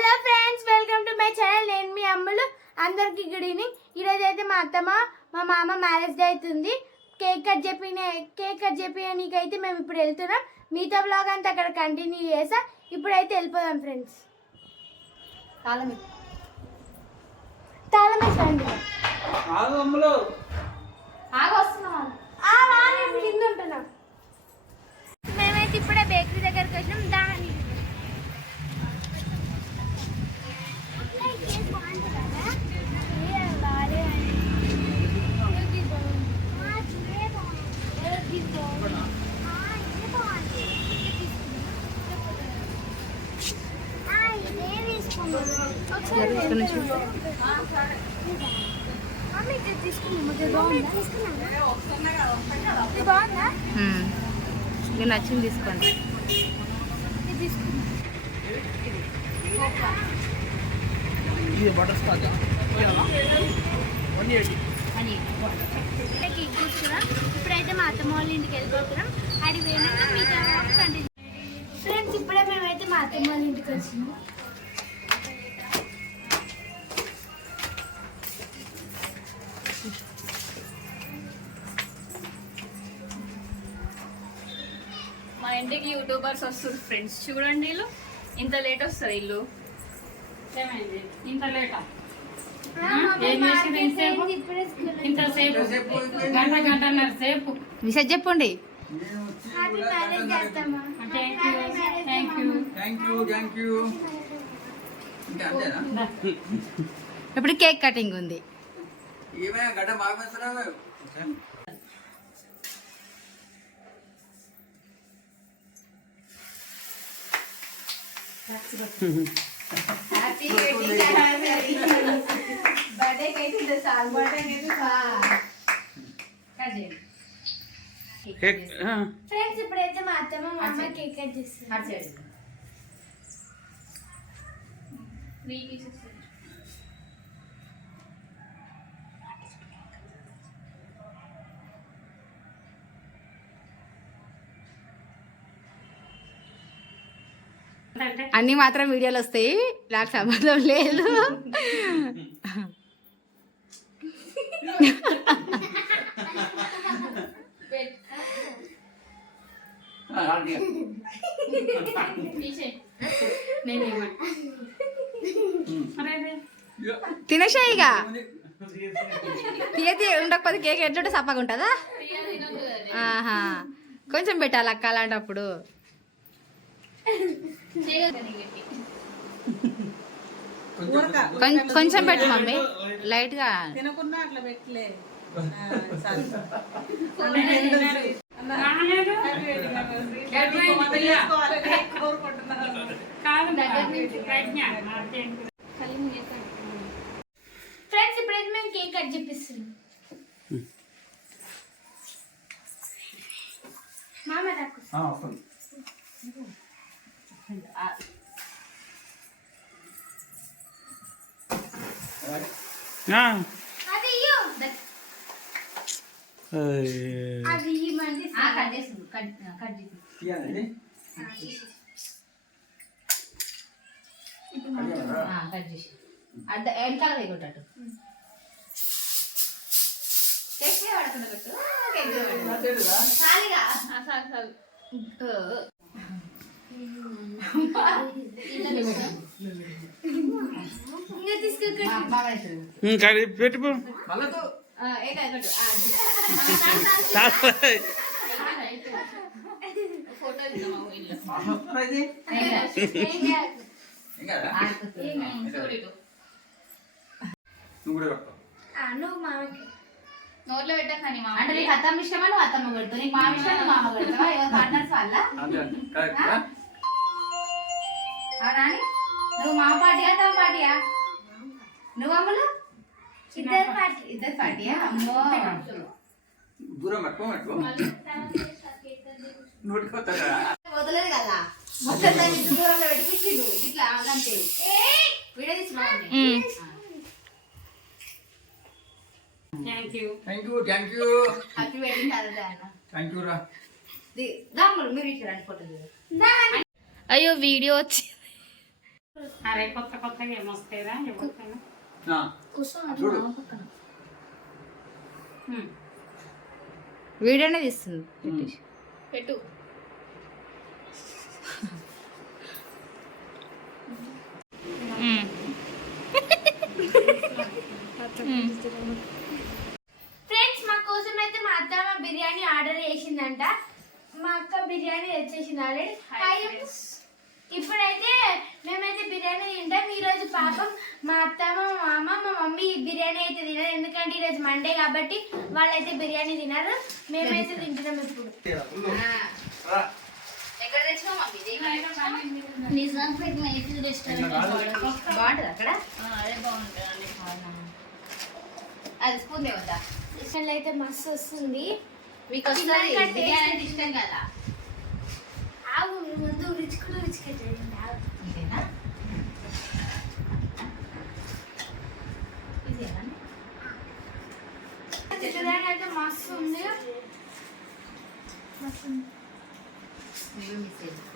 Hello friends welcome to my channel నేను మీ అమ్ములు. అందరికి గుడ్ ఈవినింగ్ ఈరోజు అయితే మా అత్తమ్మ మా మామ మ్యారేజ్ డే అవుతుంది. కేక్ కట్ చెప్పిన కేక్ కట్ చెప్పినకి అయితే మేము ఇప్పుడు వెళ్తున్నాం. మీతో బ్లాగ్ అంతా అక్కడ కంటిన్యూ చేసా. ఇప్పుడైతే వెళ్ళిపోదాం ఫ్రెండ్స్ తాళం వేసండి ఆగు అమ్ములు కింద ఉంటున్నాం మేమైతే ఇప్పుడే బేకరీ దగ్గరికి వచ్చినాం దాని బాగుందా మీకు నచ్చింది తీసుకోండి. ఇది బటర్ స్కాచ్ వన్ ఎయిటీ ఇప్పుడైతే మా అత్తమ్మ వాళ్ళ ఇంటికి వెళ్ళిపోతున్నాం. అది పోయినాక మీకు కంటిన్యూ ఫ్రెండ్స్ ఇప్పుడే మేమైతే మా అత్తమ్మ వాళ్ళ ఇంటికి వచ్చినాం. ఇంటికి యూట్యూబర్స్ వస్తారు ఫ్రెండ్స్. చూడండి వీళ్ళు. ఇంత లేట్ వస్తారు ఇల్లు. ఏమైంది? ఇంత లేటా? ఇంతసేపు? ఇప్పుడే స్కూల్ ఇంతసేపు గంట గంటన్నర సేపు విషయం చెప్పండి హ్యాపీ మ్యారేజ్ చేస్తామా thank you thank you thank you thank you ఇంకా అంతేనా ఇప్పుడు కేక్ కటింగ్ ఉంది ఏమైనా గడ్డ మాపేస్తున్నావు ఫ్రెండ్స్ ఇప్పుడైతే మా అత్తమ్మ మా అమ్మ కేక్ కట్ చేస్తుంది. అన్ని మాత్రం వీడియోలు వస్తాయి. నాకు సంబంధం లేదు. తినేసాయిగా తీయతి ఉండకపోతే కేక్ ఎట్లుంటే సప్పగా ఉంటుందా? ఆహా. కొంచెం పెట్టాలి అక్క అలాంటప్పుడు. కొంచెం పెట్టు మమ్మీ. లైట్గా తినకున్నా అట్లా పెట్టలే. ఫ్రెండ్స్ ఇప్పుడైతే మేము కేక్ కట్ చేపిస్తున్నాం? మామ నాకు వస్తుంది అది ఇయ్యు అది ఇవ్వమంటే తీయాలండి వెనకాల దిగొట్టు ఇంకా తీసుకొచ్చి పెట్టు. నువ్వు కూడా పెట్టు నువ్వు మామకి. నోట్లో పెట్టకని అంటే నీకు అత్తమ్మ ఇష్టమా నువ్వు అత్తమ్మ పెడతావు నీకు మామ ఇష్టం నువ్వు మామ పెడతావా ఎవరు పార్ట్నర్స్ కరెక్ట్ రాని నువ్వు మామ పార్టీయా తమ పార్టీయా? నువ్వు అమ్మలు? ఇద్దరు పార్టీ ఇద్దరు పార్టీయా? అమ్మో. దూరం పట్టుకో పట్టుకో. నోటికొస్తారా వదలేదు కదా. మొత్తం దాన్ని ఇంత దూరంలో పెట్టిపించిండు ఇట్లా అంతే వీడియో తీసుకున్నావు thank you thank you thank you happy wedding అదే అన్న థ్యాంక్ యూ రా దాములు మీరు ఇచ్చారండి ఫోటో నా అయ్యో వీడియో వచ్చి అరే కొత్త కొత్తగా ఏమొస్తాయిరా. వీడియోనే తీస్తుంది. పెట్టు. ఫ్రెండ్స్ మా కోసం అయితే మా అత్తమ్మ బిర్యానీ ఆర్డర్ చేసిందంట. మా అక్క బిర్యానీ తెచ్చేసింది ఆల్రెడీ. ఇప్పుడైతే మేమైతే బిర్యానీ తింటాం. ఈరోజు పాపం మా అత్తమ్మ మా మామ మా మమ్మీ బిర్యానీ అయితే తినరు. ఎందుకంటే ఈరోజు మండే కాబట్టి వాళ్ళైతే బిర్యానీ తినరు. మేమైతే తింటున్నాం ఇప్పుడు. బాగుంటుంది అక్కడ? అదే స్పూన్ దేవతా అయితే మస్తు వస్తుంది. మీకు వస్తుంది ఇష్టం కదా. ఆవు ముందు రుచుకుడు రుచుకెట్టండి ఇదేనా ఇదేనా బిర్యానీ అయితే మస్తు ఉంది మస్తు ఉంది. మేము మిస్ అయ్యాం